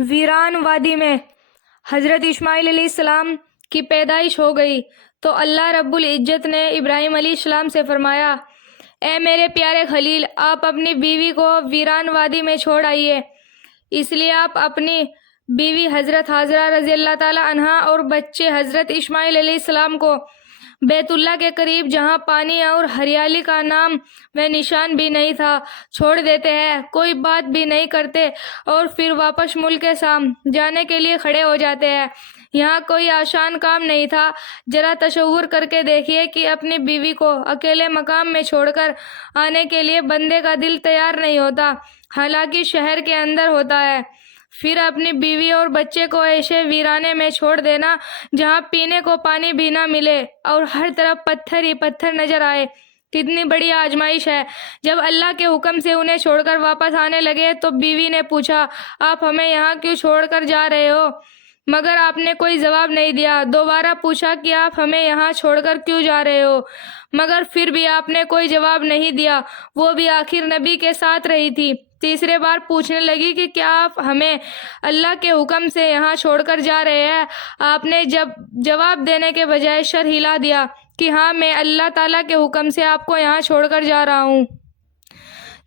ویران وادی میں حضرت اسماعیل علیہ السلام کی پیدائش ہو گئی تو اللہ رب العزت نے ابراہیم علیہ السلام سے فرمایا، اے میرے پیارے خلیل، آپ اپنی بیوی کو ویران وادی میں چھوڑ آئیے۔ اس لیے آپ اپنی بیوی حضرت حاجرہ رضی اللہ تعالی عنہا اور بچے حضرت اسماعیل علیہ السلام کو بیت اللہ کے قریب، جہاں پانی اور ہریالی کا نام و نشان بھی نہیں تھا، چھوڑ دیتے ہیں، کوئی بات بھی نہیں کرتے اور پھر واپس ملک شام جانے کے لیے کھڑے ہو جاتے ہیں۔ یہاں کوئی آسان کام نہیں تھا۔ ذرا تصور کر کے دیکھیے کہ اپنی بیوی کو اکیلے مقام میں چھوڑ کر آنے کے لیے بندے کا دل تیار نہیں ہوتا، حالانکہ شہر کے اندر ہوتا ہے۔ پھر اپنی بیوی اور بچے کو ایسے ویرانے میں چھوڑ دینا جہاں پینے کو پانی بھی نہ ملے اور ہر طرف پتھر ہی پتھر نظر آئے، کتنی بڑی آزمائش ہے۔ جب اللہ کے حکم سے انہیں چھوڑ کر واپس آنے لگے تو بیوی نے پوچھا، آپ ہمیں یہاں کیوں چھوڑ کر جا رہے ہو؟ مگر آپ نے کوئی جواب نہیں دیا۔ دوبارہ پوچھا کہ آپ ہمیں یہاں چھوڑ کر کیوں جا رہے ہو؟ مگر پھر بھی آپ نے کوئی جواب نہیں دیا۔ وہ بھی آخر نبی کے ساتھ رہی تھی۔ تیسرے بار پوچھنے لگی کہ کیا آپ ہمیں اللہ کے حکم سے یہاں چھوڑ کر جا رہے ہیں؟ آپ نے جواب دینے کے بجائے سر ہلا دیا کہ ہاں، میں اللہ تعالیٰ کے حکم سے آپ کو یہاں چھوڑ کر جا رہا ہوں۔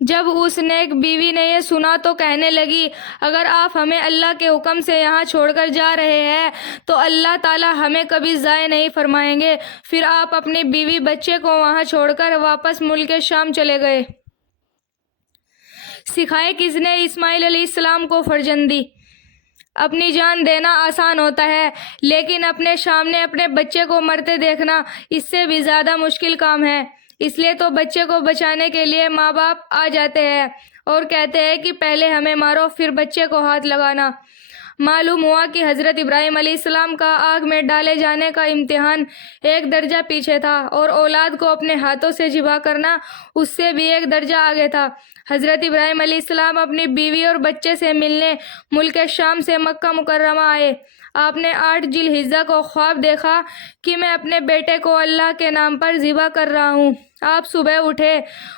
جب اس نیک بیوی نے یہ سنا تو کہنے لگی، اگر آپ ہمیں اللہ کے حکم سے یہاں چھوڑ کر جا رہے ہیں تو اللہ تعالیٰ ہمیں کبھی ضائع نہیں فرمائیں گے۔ پھر آپ اپنی بیوی بچے کو وہاں چھوڑ کر واپس ملک شام چلے گئے۔ سکھائے کس نے اسماعیل علیہ السلام کو فرزندی؟ اپنی جان دینا آسان ہوتا ہے، لیکن اپنے سامنے اپنے بچے کو مرتے دیکھنا اس سے بھی زیادہ مشکل کام ہے۔ اس لیے تو بچے کو بچانے کے لیے ماں باپ آ جاتے ہیں اور کہتے ہیں کہ پہلے ہمیں مارو پھر بچے کو ہاتھ لگانا۔ معلوم ہوا کہ حضرت ابراہیم علیہ السلام کا آگ میں ڈالے جانے کا امتحان ایک درجہ پیچھے تھا اور اولاد کو اپنے ہاتھوں سے ذبح کرنا اس سے بھی ایک درجہ آگے تھا۔ حضرت ابراہیم علیہ السلام اپنی بیوی اور بچے سے ملنے ملک شام سے مکہ مکرمہ آئے۔ آپ نے 8 ذی الحجہ کو خواب دیکھا کہ میں اپنے بیٹے کو اللہ کے نام پر ذبح کر رہا ہوں۔ آپ صبح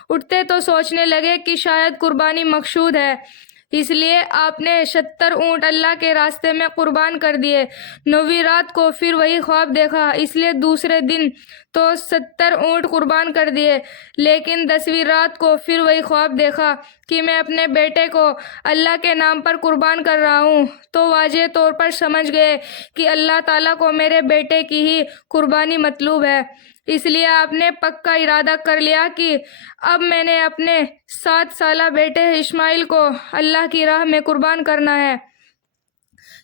اٹھتے تو سوچنے لگے کہ شاید قربانی مقصود ہے، اس لیے آپ نے 70 اونٹ اللہ کے راستے میں قربان کر دیے۔ 9ویں رات کو پھر وہی خواب دیکھا، اس لیے دوسرے دن تو 70 اونٹ قربان کر دیے، لیکن 10ویں رات کو پھر وہی خواب دیکھا کہ میں اپنے بیٹے کو اللہ کے نام پر قربان کر رہا ہوں۔ تو واضح طور پر سمجھ گئے کہ اللہ تعالیٰ کو میرے بیٹے کی ہی قربانی مطلوب ہے۔ اس لیے آپ نے پکا ارادہ کر لیا کہ اب میں نے اپنے 7 سالہ بیٹے اسماعیل کو اللہ کی راہ میں قربان کرنا ہے۔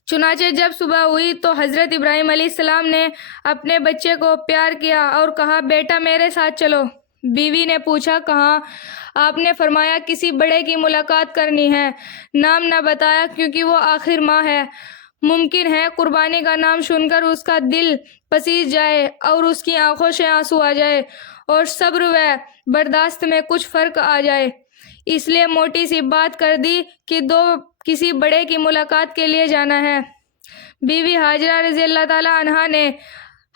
چنانچہ جب صبح ہوئی تو حضرت ابراہیم علیہ السلام نے اپنے بچے کو پیار کیا اور کہا، بیٹا میرے ساتھ چلو۔ بیوی نے پوچھا، کہاں؟ آپ نے فرمایا، کسی بڑے کی ملاقات کرنی ہے۔ نام نہ بتایا کیونکہ وہ آخر ماں ہے۔ ممکن ہے قربانی کا نام سن کر اس کا دل پسیج جائے اور اس کی آنکھوں سے آنسو آ جائے اور صبر و برداشت میں کچھ فرق آ جائے، اس لیے موٹی سی بات کر دی کہ کسی بڑے کی ملاقات کے لیے جانا ہے۔ بیوی حاجرہ رضی اللہ تعالیٰ عنہا نے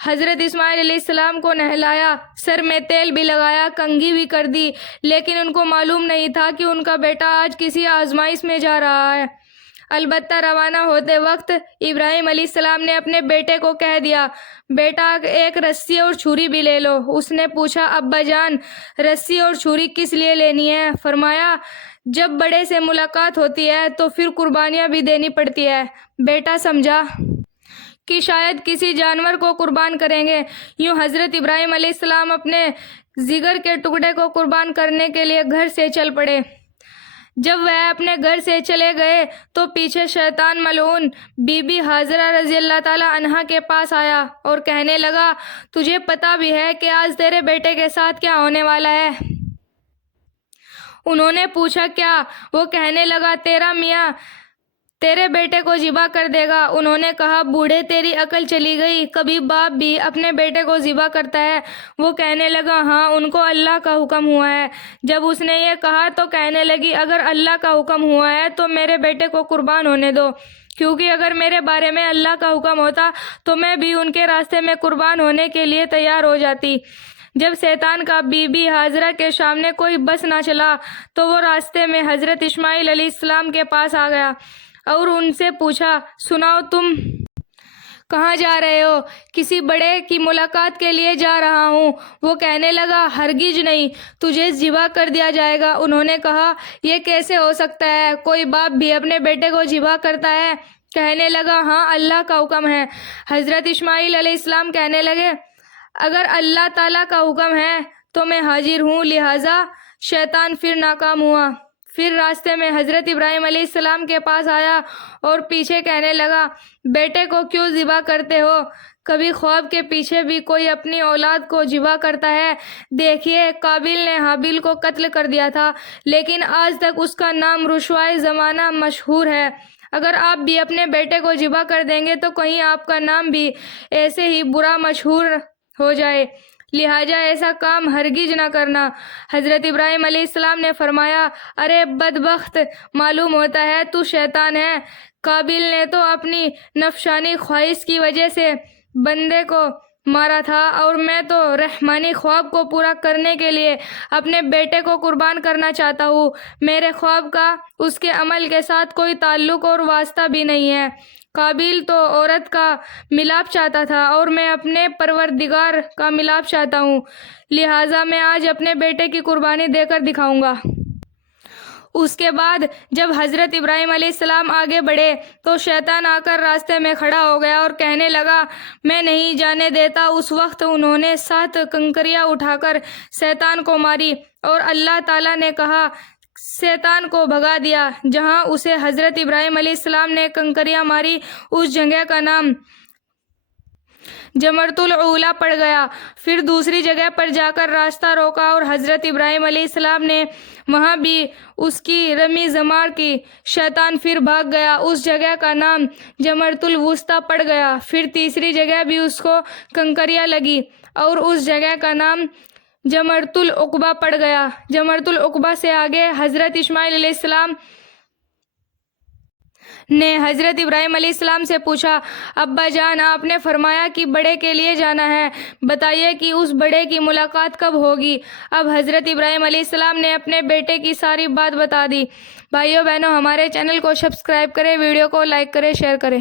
حضرت اسماعیل علیہ السلام کو نہلایا، سر میں تیل بھی لگایا، کنگھی بھی کر دی، لیکن ان کو معلوم نہیں تھا کہ ان کا بیٹا آج کسی آزمائش میں جا رہا ہے۔ البتہ روانہ ہوتے وقت ابراہیم علیہ السلام نے اپنے بیٹے کو کہہ دیا، بیٹا ایک رسی اور چھری بھی لے لو۔ اس نے پوچھا، ابا جان رسی اور چھری کس لیے لینی ہے؟ فرمایا، جب بڑے سے ملاقات ہوتی ہے تو پھر قربانیاں بھی دینی پڑتی ہے۔ بیٹا سمجھا کہ شاید کسی جانور کو قربان کریں گے۔ یوں حضرت ابراہیم علیہ السلام اپنے جگر کے ٹکڑے کو قربان کرنے کے لیے گھر سے چل پڑے۔ جب وہ اپنے گھر سے چلے گئے تو پیچھے شیطان ملعون بی بی حاجرہ رضی اللہ تعالیٰ عنہا کے پاس آیا اور کہنے لگا، تجھے پتہ بھی ہے کہ آج تیرے بیٹے کے ساتھ کیا ہونے والا ہے؟ انہوں نے پوچھا، کیا؟ وہ کہنے لگا، تیرا میاں تیرے بیٹے کو ذبح کر دے گا۔ انہوں نے کہا، بوڑھے تیری عقل چلی گئی، کبھی باپ بھی اپنے بیٹے کو ذبح کرتا ہے؟ وہ کہنے لگا، ہاں، ان کو اللہ کا حکم ہوا ہے۔ جب اس نے یہ کہا تو کہنے لگی، اگر اللہ کا حکم ہوا ہے تو میرے بیٹے کو قربان ہونے دو، کیونکہ اگر میرے بارے میں اللہ کا حکم ہوتا تو میں بھی ان کے راستے میں قربان ہونے کے لیے تیار ہو جاتی۔ جب شیطان کا بی بی حاجرہ کے سامنے کوئی بس نہ چلا تو وہ راستے میں حضرت اسماعیل علیہ السلام کے پاس آ گیا۔ اور ان سے پوچھا، سناؤ تم کہاں جا رہے ہو؟ کسی بڑے کی ملاقات کے لیے جا رہا ہوں۔ وہ کہنے لگا، ہرگز نہیں، تجھے ذبح کر دیا جائے گا۔ انہوں نے کہا، یہ کیسے ہو سکتا ہے؟ کوئی باپ بھی اپنے بیٹے کو ذبح کرتا ہے؟ کہنے لگا، ہاں، اللہ کا حکم ہے۔ حضرت اسماعیل علیہ السلام کہنے لگے، اگر اللہ تعالیٰ کا حکم ہے تو میں حاضر ہوں۔ لہٰذا شیطان پھر ناکام ہوا۔ پھر راستے میں حضرت ابراہیم علیہ السلام کے پاس آیا اور پیچھے کہنے لگا، بیٹے کو کیوں ذبح کرتے ہو؟ کبھی خواب کے پیچھے بھی کوئی اپنی اولاد کو ذبح کرتا ہے؟ دیکھیے، قابیل نے حابیل کو قتل کر دیا تھا، لیکن آج تک اس کا نام رسوائے زمانہ مشہور ہے۔ اگر آپ بھی اپنے بیٹے کو ذبح کر دیں گے تو کہیں آپ کا نام بھی ایسے ہی برا مشہور ہو جائے، لہٰذا ایسا کام ہرگز نہ کرنا۔ حضرت ابراہیم علیہ السلام نے فرمایا، ارے بدبخت، معلوم ہوتا ہے تو شیطان ہے۔ قابیل نے تو اپنی نفسانی خواہش کی وجہ سے بندے کو مارا تھا، اور میں تو رحمانی خواب کو پورا کرنے کے لیے اپنے بیٹے کو قربان کرنا چاہتا ہوں۔ میرے خواب کا اس کے عمل کے ساتھ کوئی تعلق اور واسطہ بھی نہیں ہے۔ قابیل تو عورت کا ملاپ چاہتا تھا اور میں اپنے پروردگار کا ملاپ چاہتا ہوں، لہٰذا میں آج اپنے بیٹے کی قربانی دے کر دکھاؤں گا۔ اس کے بعد جب حضرت ابراہیم علیہ السلام آگے بڑھے تو شیطان آ کر راستے میں کھڑا ہو گیا اور کہنے لگا، میں نہیں جانے دیتا۔ اس وقت انہوں نے 7 کنکریاں اٹھا کر شیطان کو ماری، اور اللہ تعالیٰ نے کہا، شیطان کو بھگا دیا۔ جہاں اسے حضرت ابراہیم علیہ السلام نے کنکریاں ماری، اس جگہ کا نام جمرۃ العولیٰ پڑ گیا۔ پھر دوسری جگہ پر جا کر راستہ روکا اور حضرت ابراہیم علیہ السلام نے وہاں بھی اس کی رمی زمار کی۔ شیطان پھر بھاگ گیا، اس جگہ کا نام جمرۃ الوسطیٰ پڑ گیا۔ پھر تیسری جگہ بھی اس کو کنکریاں لگی اور اس جگہ کا نام جمرۃ العقبہ پڑ گیا۔ جمرۃ العقبہ سے آگے حضرت اسماعیل علیہ السلام نے حضرت ابراہیم علیہ السلام سے پوچھا، ابا جان، آپ نے فرمایا کہ بڑے کے لیے جانا ہے، بتائیے کہ اس بڑے کی ملاقات کب ہوگی؟ اب حضرت ابراہیم علیہ السلام نے اپنے بیٹے کی ساری بات بتا دی۔ بھائیو بہنوں، ہمارے چینل کو سبسکرائب کریں، ویڈیو کو لائک کریں، شیئر کریں۔